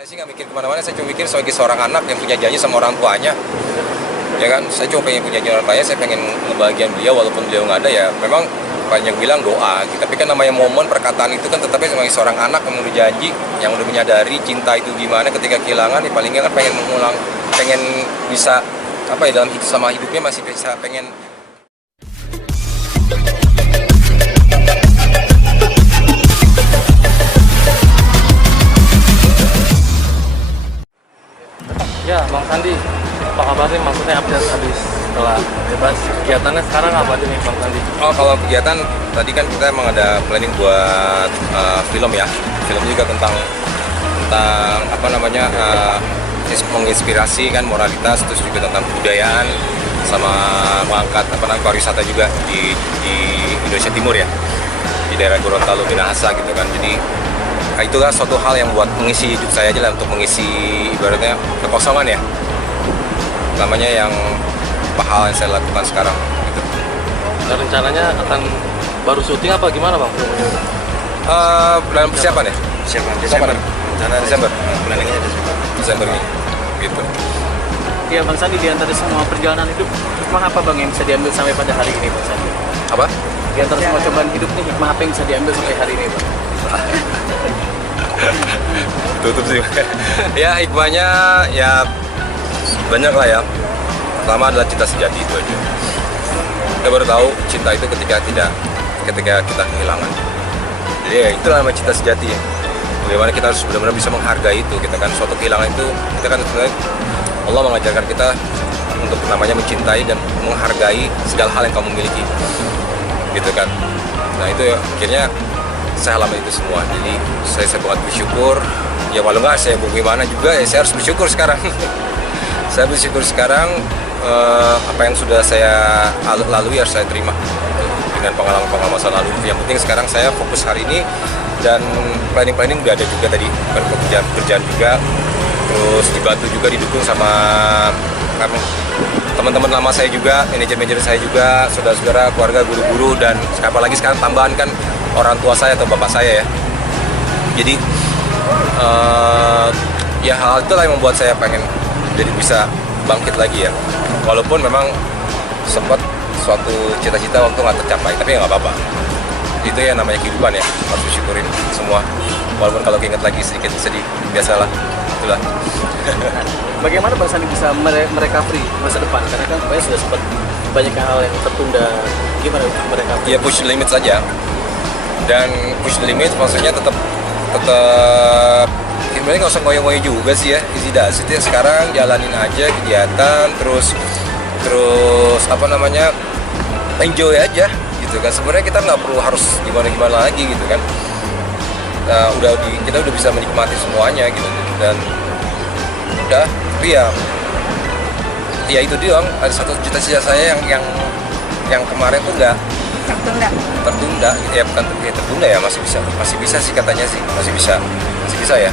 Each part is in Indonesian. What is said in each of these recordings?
Saya sih nggak mikir kemana-mana, saya cuma mikir sebagai seorang anak yang punya janji sama orang tuanya. Ya kan, saya cuma pengen punya janji orang tuanya, saya pengen ngebahagiain beliau walaupun beliau nggak ada ya. Memang banyak bilang doa, tapi kan namanya momen perkataan itu kan tetapnya sebagai seorang anak yang udah janji, yang udah menyadari cinta itu gimana ketika kehilangan, ya paling nggak kan pengen mengulang, pengen bisa apa ya dalam hidup sama hidupnya masih bisa pengen. Ya, Bang Sandi, apa kabar nih? Maksudnya update habis setelah bebas, kegiatannya sekarang apa aja nih Bang Sandi? Oh, kalau kegiatan tadi kan kita emang ada planning buat film ya. Film juga tentang apa namanya menginspirasi kan moralitas, terus juga tentang kebudayaan sama mengangkat apa namanya pariwisata juga di Indonesia Timur ya, di daerah Gorontalo, Minahasa gitu kan. Jadi itulah suatu hal yang buat mengisi hidup saya aja lah, untuk mengisi ibaratnya kekosongan ya, namanya yang hal yang saya lakukan sekarang gitu. Dan rencananya akan baru syuting apa gimana Bang? Dalam persiapan ya? Desember. Desember. Planningnya Desember ini gitu. Iya Bang Sandi, di antara semua perjalanan hidup, hikmah apa Bang yang bisa diambil sampai pada hari ini Bang Sandi? Apa? Di antara semua cobaan hidup nih, hikmah apa yang bisa diambil sampai hari ini Bang? Tutup sih. Ya hikmahnya ya banyak lah ya. Pertama adalah cinta sejati, itu aja. Kita baru tahu cinta itu ketika kita kehilangan. Jadi ya itulah namanya cinta sejati ya. Bagaimana kita harus benar-benar bisa menghargai itu. Kita kan suatu kehilangan itu, kita kan sebenarnya Allah mengajarkan kita untuk namanya mencintai dan menghargai segala hal yang kamu miliki, gitu kan. Nah itu ya, akhirnya saya alami itu semua. Jadi saya sangat bersyukur. Ya walau nggak saya bagaimana juga ya saya harus bersyukur sekarang. Saya bersyukur sekarang apa yang sudah saya lalui harus saya terima dengan pengalaman masa lalu. Yang penting sekarang saya fokus hari ini, dan planning udah ada juga tadi, pekerjaan juga, terus dibantu juga, didukung sama teman-teman lama saya juga, manajer saya juga, saudara-saudara, keluarga, guru-guru, dan apalagi sekarang tambahan kan orang tua saya atau bapak saya ya. Jadi ya hal itulah yang membuat saya pengen jadi bisa bangkit lagi ya. Walaupun memang sempat suatu cita-cita waktu nggak tercapai, tapi ya nggak apa-apa. Itu ya namanya kehidupan ya, harus disyukurin semua. Walaupun kalau ingat lagi sedikit sedih, biasalah. Itulah. Bagaimana Bang Sandi bisa merecovery masa depan? Karena kan sebenarnya sudah sempat banyak hal yang tertunda. Gimana untuk merecovery? Ya push the limit saja. Dan push the limit maksudnya tetap sebenarnya nggak usah ngoyo-ngoyo juga sih ya, easy does it ya. Sekarang jalanin aja kegiatan, terus apa namanya, enjoy aja gitu kan. Sebenarnya kita nggak perlu harus gimana lagi gitu kan. Kita udah bisa menikmati semuanya gitu, dan udah. Tapi ya itu doang. Ada satu cita-cita saya yang kemarin tuh nggak tertunda ya, bukan tertunda ya, masih bisa sih katanya sih, masih bisa ya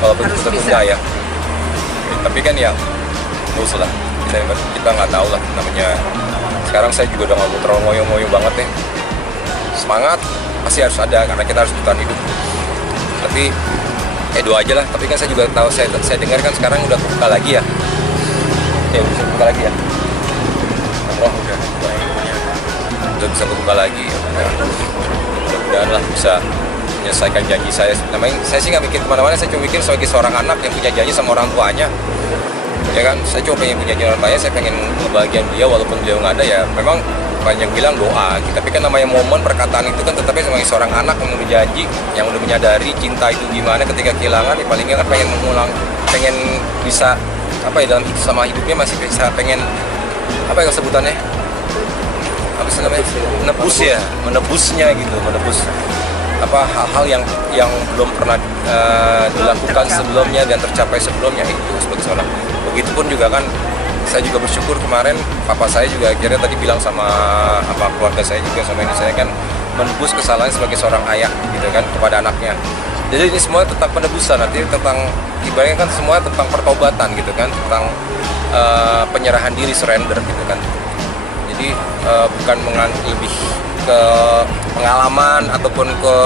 kalau begitu tertunda ya. Tapi kan ya nggak usah lah, kita nggak tahu lah namanya. Sekarang saya juga udah nggak mau terlalu ngoyo-ngoyo banget nih. Semangat pasti harus ada karena kita harus bertahan hidup. Tapi doa aja lah. Tapi kan saya juga tahu, saya dengar kan sekarang udah kebuka lagi ya. Ya bisa buka lagi ya. Allah udah bisa kebuka lagi. Mudah-mudahan lah bisa menyelesaikan janji saya. Namanya saya sih nggak mikir kemana-mana, saya cuma mikir sebagai seorang anak yang punya janji sama orang tuanya. Ya kan, saya cuma pengen punya janji orang tuanya, saya pengen ngebahagiain beliau walaupun beliau nggak ada ya. Memang banyak bilang doa, tapi kan namanya momen perkataan itu kan tetapnya sebagai seorang anak yang udah janji, yang udah menyadari cinta itu gimana ketika kehilangan, ya paling nggak kan pengen mengulang, pengen bisa apa ya dalam hidup sama hidupnya masih bisa pengen apa ya sebutannya, apa sih namanya, menebusnya gitu, menebus apa hal-hal yang belum pernah dilakukan sebelumnya dan tercapai sebelumnya itu sebagai seorang. Begitupun juga kan saya juga bersyukur kemarin papa saya juga akhirnya tadi bilang sama keluarga saya juga, sama ini saya kan menebus kesalahan sebagai seorang ayah gitu kan kepada anaknya. Jadi ini semua tentang penebusan, nanti tentang ibaratnya kan semua tentang pertobatan gitu kan, tentang penyerahan diri, surrender gitu kan. Jadi bukan lebih ke pengalaman ataupun ke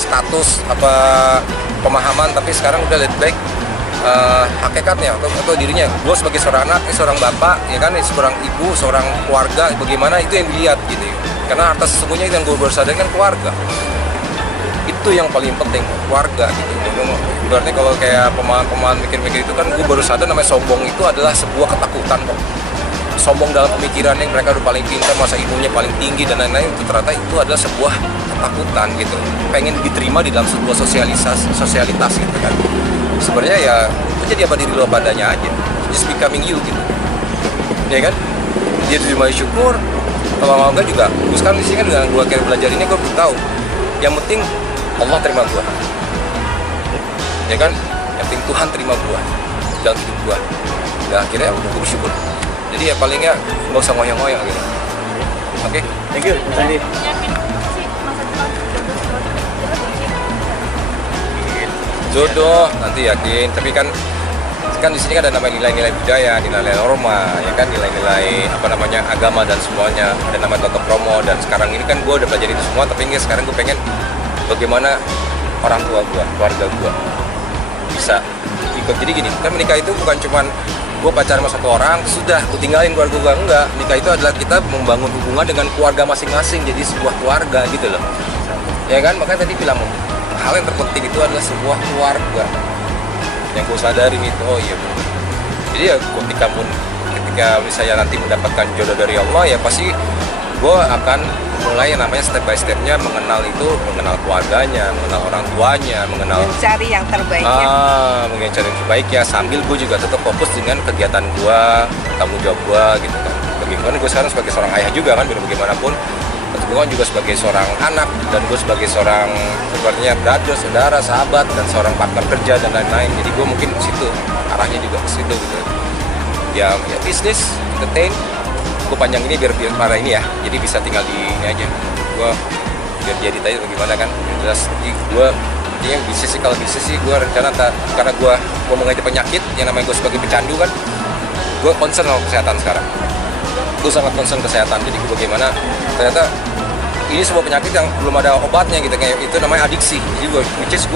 status apa pemahaman, tapi sekarang udah let back hakikatnya atau dirinya. Gue sebagai seorang anak, seorang bapak, ya kan, seorang ibu, seorang keluarga, bagaimana itu yang dilihat gitu. Karena harta sesungguhnya yang gue baru sadar kan keluarga. Itu yang paling penting, keluarga gitu. Berarti kalau kayak pemahaman mikir-mikir itu kan gue baru sadar namanya sombong itu adalah sebuah ketakutan kok. Sombong dalam pemikirannya, mereka udah paling pintar, masa ilmunya paling tinggi dan lain-lain, itu ternyata itu adalah sebuah ketakutan gitu. Pengen diterima di dalam sebuah sosialitas gitu kan. Sebenarnya ya itu jadi apa diri lo padanya aja, just becoming you gitu, ya kan. Dia terima syukur, kalau mau enggak juga. Gue sekarang di sini kan dengan gue akhirnya belajar ini, gue tahu yang penting Allah terima gue, ya kan. Yang penting Tuhan terima gue dalam hidup gue. Dan akhirnya udah gue bersyukur. Jadi ya palingnya nggak usah ngoyang-ngoyang gitu. Oke. Thank you, Mas Andi. Jodoh nanti yakin, tapi kan di sini kan ada namanya nilai-nilai budaya, nilai-nilai norma, ya kan, nilai-nilai apa namanya agama dan semuanya. Ada nama Toto Promo dan sekarang ini kan gue udah belajar itu semua, tapi ini sekarang gue pengen bagaimana orang tua gue, keluarga gue bisa ikut. Jadi gini, kan menikah itu bukan cuman gue pacaran sama satu orang, sudah gue tinggalin keluarga gue, enggak. Nikah itu adalah kita membangun hubungan dengan keluarga masing-masing, jadi sebuah keluarga gitu loh, ya kan. Makanya tadi bilang hal yang terpenting itu adalah sebuah keluarga. Yang gue sadarin itu, oh iya benar. Jadi ya ketika misalnya nanti mendapatkan jodoh dari Allah, ya pasti gue akan mulai yang namanya step by stepnya mengenal keluarganya, mengenal orang tuanya, mengenal mencari yang terbaiknya. Mungkin cari yang terbaik ya, sambil gue juga tetap fokus dengan kegiatan gue, tanggung jawab gue gitu kan. Bagaimana gue sekarang sebagai seorang ayah juga kan, biar bagaimanapun gue kan juga sebagai seorang anak, dan gue sebagai seorang sebenarnya brother, saudara, sahabat, dan seorang partner kerja dan lain-lain. Jadi gue mungkin ke situ, arahnya juga ke situ gitu. Ya bisnis, entertain. Gue panjang ini biar para ini ya, jadi bisa tinggal di ini aja. Gue biar jadi tadi bagaimana kan. Jelas gue intinya bisnis sih, kalau bisnis sih gue rencana karena gue mau mengajak penyakit yang namanya gue sebagai pecandu kan. Gue concern sama kesehatan sekarang. Gue sangat concern kesehatan. Jadi gue bagaimana ternyata ini sebuah penyakit yang belum ada obatnya gitu, kayak itu namanya adiksi. Jadi gue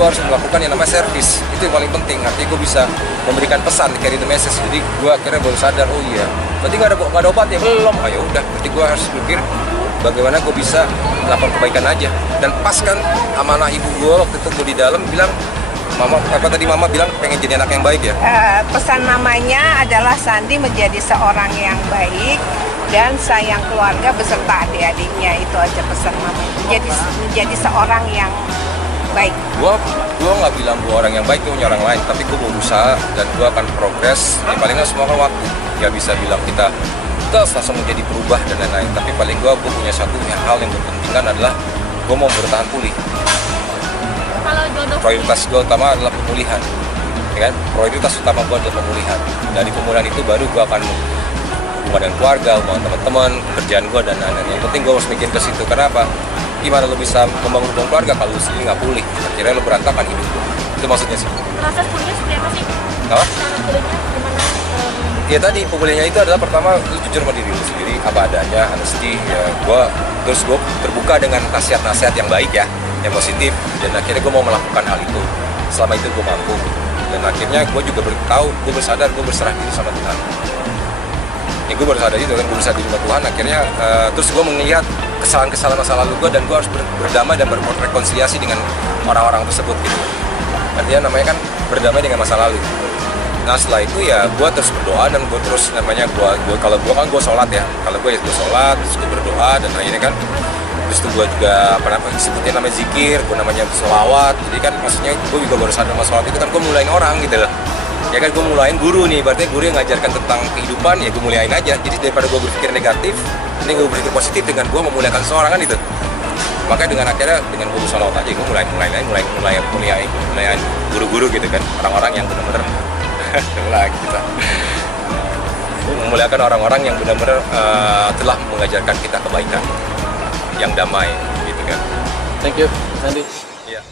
harus melakukan yang namanya service, itu yang paling penting. Artinya gue bisa memberikan pesan, carry the message. Jadi gue akhirnya baru sadar, oh iya, berarti nggak ada obat ya, belum. Ayo udah, berarti gue harus berpikir bagaimana gue bisa melakukan kebaikan aja. Dan pas kan amanah ibu gue waktu itu, gue di dalam bilang, mama bilang pengen jadi anak yang baik ya. Pesan mamanya adalah Sandi menjadi seorang yang baik dan sayang keluarga beserta adik-adiknya. Itu aja pesan mama, menjadi seorang yang baik. Gua nggak bilang gua orang yang baik, gua punya orang lain, tapi gua berusaha dan gua akan progres. Ya paling nggak semua kan waktu, nggak bisa bilang kita langsung menjadi berubah dan lain-lain. Tapi paling gua punya satu hal yang berpentingan adalah gua mau bertahan pulih. Prioritas gua utama adalah pemulihan, ya kan? Prioritas utama gua adalah pemulihan. Dari pemulihan itu baru gua akan hubungan dengan keluarga, hubungan teman-teman, kerjaan gue dan lain-lain. Yang penting gue harus mikir ke situ. Kenapa? Gimana lo bisa membangun hubungan keluarga kalau lo sendiri nggak pulih? Akhirnya lo berantakan hidup lo. Itu maksudnya sih. Proses pulihnya seperti apa sih? Apa? Cara pulihnya gimana? Ya tadi pemulihnya itu adalah pertama lo jujur sama diri lo sendiri, apa adanya, honesty. Ya terus gue terbuka dengan nasihat-nasihat yang baik ya, yang positif. Dan akhirnya gue mau melakukan hal itu. Selama itu gue mampu. Dan akhirnya gue juga gue bersadar, gue berserah diri sama Tuhan. Ya gue baru sadar itu kan, gue berusaha di rumah Tuhan. Akhirnya terus gue melihat kesalahan-kesalahan masa lalu gue, dan gue harus berdamai dan berrekonsiliasi dengan orang-orang tersebut gitu. Artinya namanya kan berdamai dengan masa lalu. Nah setelah itu ya gue terus berdoa, dan gue terus namanya kalau gue kan gue sholat ya, kalau gue sholat terus gue berdoa dan lainnya kan. Terus itu gue juga sebutnya namanya zikir, gue namanya sholawat. Jadi kan maksudnya gue juga baru sadar sama sholat itu kan gue mulain orang gitu loh. Ya kan gue mulain guru nih, berarti guru yang ngajarkan tentang kehidupan, ya gue muliain aja. Jadi daripada gue berpikir negatif, ini gue berpikir positif dengan gue memuliakan seseorang kan itu. Makanya dengan akhirnya dengan gue sholawat aja, gue muliain guru-guru gitu kan, orang-orang yang benar-benar lagi kita memuliakan orang-orang yang benar-benar telah mengajarkan kita kebaikan yang damai gitu kan. Thank you, Sandi. Iya.